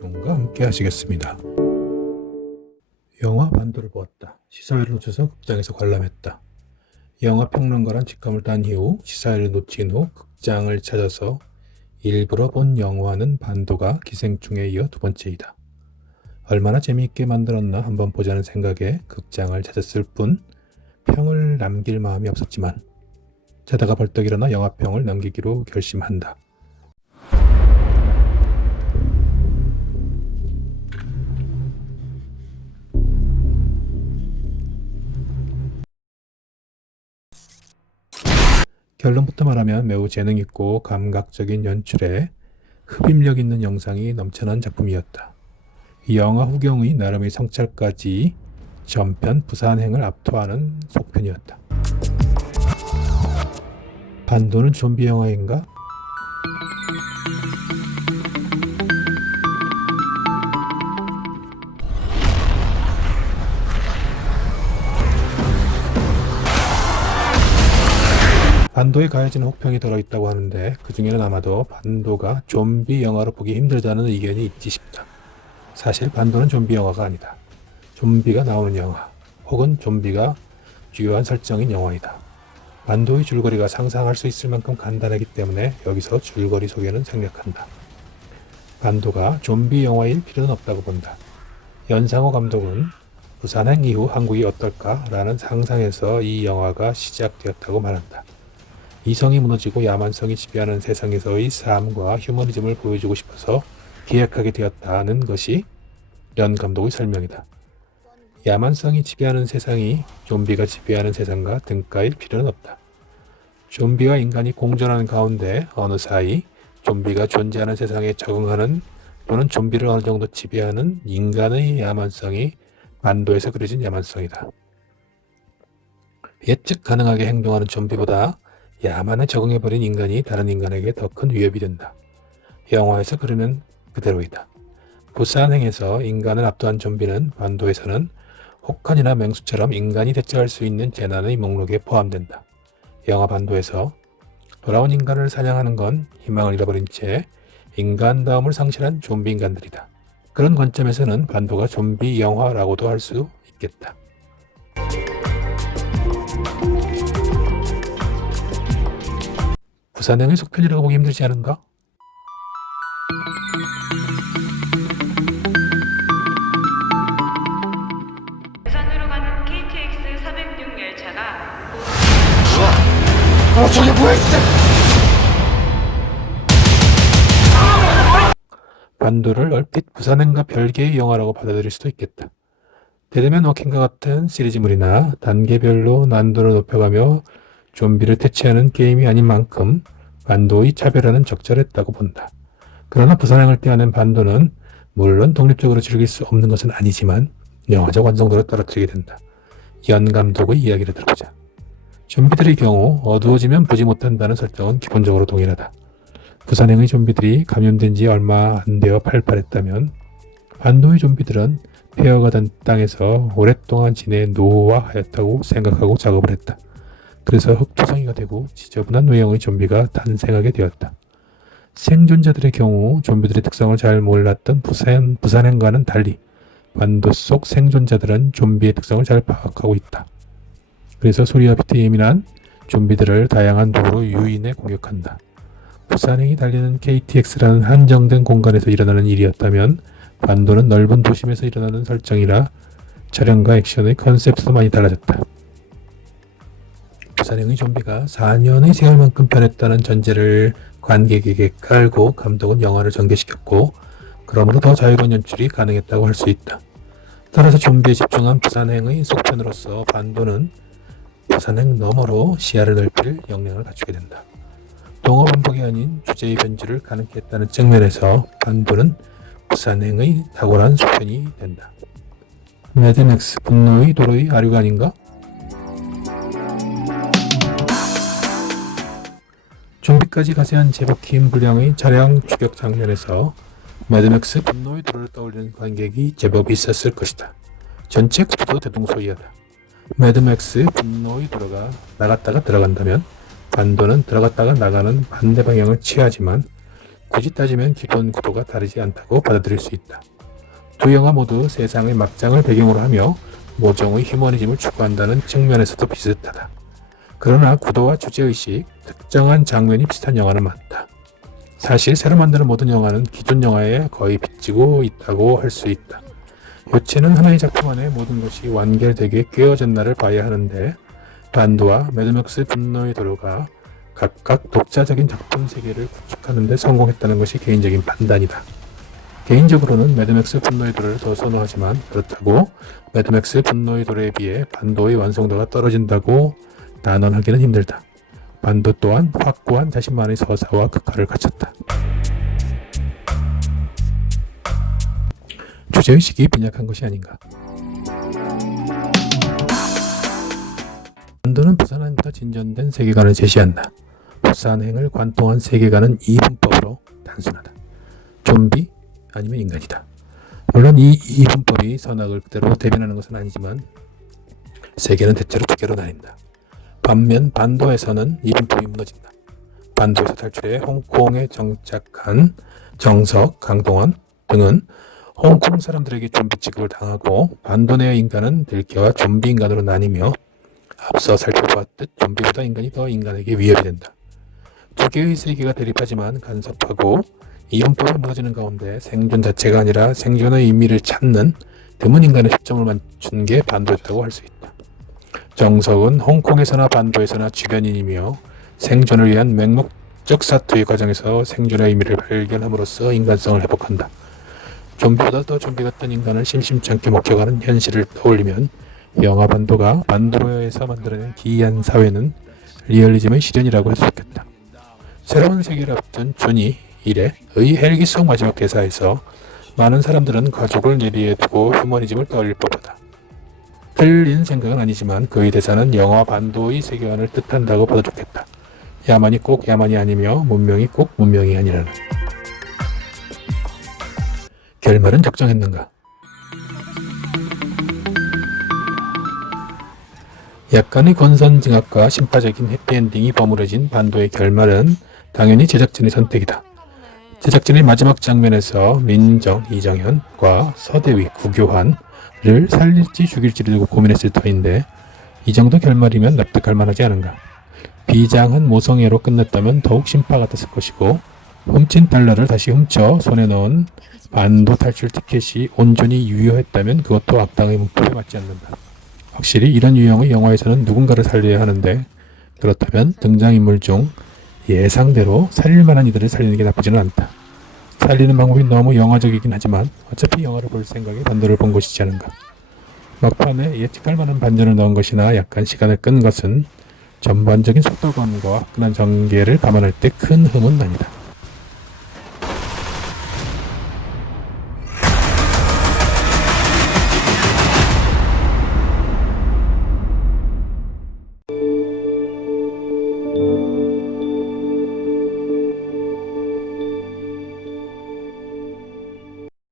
이시온과 함께 하시겠습니다. 영화 반도를 보았다. 시사회를 놓쳐서 극장에서 관람했다. 영화 평론가란 직함을 딴 이후 시사회를 놓친 후 극장을 찾아서 일부러 본 영화는 반도가 기생충에 이어 두 번째이다. 얼마나 재미있게 만들었나 한번 보자는 생각에 극장을 찾았을 뿐 평을 남길 마음이 없었지만 자다가 벌떡 일어나 영화평을 남기기로 결심한다. 결론부터 말하면 매우 재능있고 감각적인 연출에 흡입력 있는 영상이 넘쳐난 작품이었다. 이 영화 후경의 나름의 성찰까지 전편 부산행을 압도하는 속편이었다. 반도는 좀비 영화인가? 반도에 가해지는 혹평이 들어있다고 하는데 그 중에는 아마도 반도가 좀비 영화로 보기 힘들다는 의견이 있지 싶다. 사실 반도는 좀비 영화가 아니다. 좀비가 나오는 영화 혹은 좀비가 주요한 설정인 영화이다. 반도의 줄거리가 상상할 수 있을 만큼 간단하기 때문에 여기서 줄거리 소개는 생략한다. 반도가 좀비 영화일 필요는 없다고 본다. 연상호 감독은 부산행 이후 한국이 어떨까라는 상상에서 이 영화가 시작되었다고 말한다. 이성이 무너지고 야만성이 지배하는 세상에서의 삶과 휴머니즘을 보여주고 싶어서 기획하게 되었다는 것이 연 감독의 설명이다. 야만성이 지배하는 세상이 좀비가 지배하는 세상과 등가일 필요는 없다. 좀비와 인간이 공존하는 가운데 어느 사이 좀비가 존재하는 세상에 적응하는 또는 좀비를 어느 정도 지배하는 인간의 야만성이 반도에서 그려진 야만성이다. 예측 가능하게 행동하는 좀비보다 야만에 적응해버린 인간이 다른 인간에게 더 큰 위협이 된다. 영화에서 그러는 그대로이다. 부산행에서 인간을 압도한 좀비는 반도에서는 혹한이나 맹수처럼 인간이 대처할 수 있는 재난의 목록에 포함된다. 영화 반도에서 돌아온 인간을 사냥하는 건 희망을 잃어버린 채 인간다움을 상실한 좀비 인간들이다. 그런 관점에서는 반도가 좀비 영화라고도 할 수 있겠다. 부산행의 속편이라고 보기 힘들지 않은가? 부산으로 가는 KTX 406 열차가 저게 뭐야 진짜! 반도를 얼핏 부산행과 별개의 영화라고 받아들일 수도 있겠다. 데드맨 워킹과 같은 시리즈물이나 단계별로 난도를 높여가며 좀비를 퇴치하는 게임이 아닌 만큼 반도의 차별화는 적절했다고 본다. 그러나 부산행을 떼어낸 반도는 물론 독립적으로 즐길 수 없는 것은 아니지만 영화적 완성도를 떨어뜨리게 된다. 연 감독의 이야기를 들어보자. 좀비들의 경우 어두워지면 보지 못한다는 설정은 기본적으로 동일하다. 부산행의 좀비들이 감염된 지 얼마 안 되어 팔팔했다면 반도의 좀비들은 폐허가 된 땅에서 오랫동안 지내 노화하였다고 생각하고 작업을 했다. 그래서 흙투성이가 되고 지저분한 외형의 좀비가 탄생하게 되었다. 생존자들의 경우 좀비들의 특성을 잘 몰랐던 부산행과는 달리 반도 속 생존자들은 좀비의 특성을 잘 파악하고 있다. 그래서 소리와 빛에 예민한 좀비들을 다양한 도구로 유인해 공격한다. 부산행이 달리는 KTX라는 한정된 공간에서 일어나는 일이었다면 반도는 넓은 도심에서 일어나는 설정이라 촬영과 액션의 컨셉도 많이 달라졌다. 부산행의 좀비가 4년의 세월만큼 변했다는 전제를 관객에게 깔고 감독은 영화를 전개시켰고 그러므로 더 자유로운 연출이 가능했다고 할 수 있다. 따라서 좀비에 집중한 부산행의 속편으로서 반도는 부산행 너머로 시야를 넓힐 역량을 갖추게 된다. 동어 반복이 아닌 주제의 변주를 가능케 했다는 측면에서 반도는 부산행의 탁월한 속편이 된다. 매드맥스 분노의 도로의 아류가 아닌가? 좀비까지 가세한 제법 긴 분량의 차량 추격 장면에서 매드맥스 분노의 도로를 떠올리는 관객이 제법 있었을 것이다. 전체 구도도 대동소이하다. 매드맥스 분노의 도로가 나갔다가 들어간다면 반도는 들어갔다가 나가는 반대 방향을 취하지만 굳이 따지면 기본 구도가 다르지 않다고 받아들일 수 있다. 두 영화 모두 세상의 막장을 배경으로 하며 모종의 휴머니즘을 추구한다는 측면에서도 비슷하다. 그러나 구도와 주제의식, 특정한 장면이 비슷한 영화는 많다. 사실 새로 만드는 모든 영화는 기존 영화에 거의 빚지고 있다고 할 수 있다. 요체는 하나의 작품 안에 모든 것이 완결되게 꿰어졌나를 봐야 하는데 반도와 매드맥스 분노의 도로가 각각 독자적인 작품 세계를 구축하는 데 성공했다는 것이 개인적인 판단이다. 개인적으로는 매드맥스 분노의 도로를 더 선호하지만 그렇다고 매드맥스 분노의 도로에 비해 반도의 완성도가 떨어진다고 단언하기는 힘들다. 반도 또한 확고한 자신만의 서사와 극화를 갖췄다. 주제의식이 빈약한 것이 아닌가. 반도는 부산행보다 진전된 세계관을 제시한다. 부산행을 관통한 세계관은 이분법으로 단순하다. 좀비 아니면 인간이다. 물론 이 이분법이 선악을 그대로 대변하는 것은 아니지만 세계는 대체로 두 개로 나뉜다. 반면 반도에서는 이분법이 무너진다. 반도에서 탈출해 홍콩에 정착한 정석, 강동원 등은 홍콩 사람들에게 좀비 취급을 당하고 반도 내의 인간은 들깨와 좀비 인간으로 나뉘며 앞서 살펴보았듯 좀비보다 인간이 더 인간에게 위협이 된다. 두 개의 세계가 대립하지만 간섭하고 이분법이 무너지는 가운데 생존 자체가 아니라 생존의 의미를 찾는 드문 인간의 초점을 맞춘 게 반도였다고 할 수 있다. 정석은 홍콩에서나 반도에서나 주변인이며 생존을 위한 맹목적 사투의 과정에서 생존의 의미를 발견함으로써 인간성을 회복한다. 좀비보다 더 좀비 같은 인간을 심심치 않게 목격하는 현실을 떠올리면 영화 반도가 반도에서 만들어낸 기이한 사회는 리얼리즘의 실현이라고 할 수 있겠다. 새로운 세계를 앞둔 준이 1회의 헬기 속 마지막 대사에서 많은 사람들은 가족을 내리에 두고 휴머니즘을 떠올릴 법하다. 틀린 생각은 아니지만 그의 대사는 영화 반도의 세계관을 뜻한다고 봐도 좋겠다. 야만이 꼭 야만이 아니며 문명이 꼭 문명이 아니라는. 결말은 적정했는가? 약간의 권선징악과 심파적인 해피엔딩이 버무려진 반도의 결말은 당연히 제작진의 선택이다. 제작진의 마지막 장면에서 민정, 이정현과 서대위, 구교환을 살릴지 죽일지를 두고 고민했을 터인데 이 정도 결말이면 납득할 만하지 않은가. 비장한 모성애로 끝냈다면 더욱 심파 같았을 것이고 훔친 달러를 다시 훔쳐 손에 넣은 반도 탈출 티켓이 온전히 유효했다면 그것도 악당의 문법에 맞지 않는다. 확실히 이런 유형의 영화에서는 누군가를 살려야 하는데 그렇다면 등장인물 중 예상대로 살릴만한 이들을 살리는 게 나쁘지는 않다. 살리는 방법이 너무 영화적이긴 하지만 어차피 영화를 볼 생각에 반도를 본 것이지 않은가. 막판에 예측할 만한 반전을 넣은 것이나 약간 시간을 끈 것은 전반적인 속도감과 화끈한 전개를 감안할 때 큰 흠은 아니다.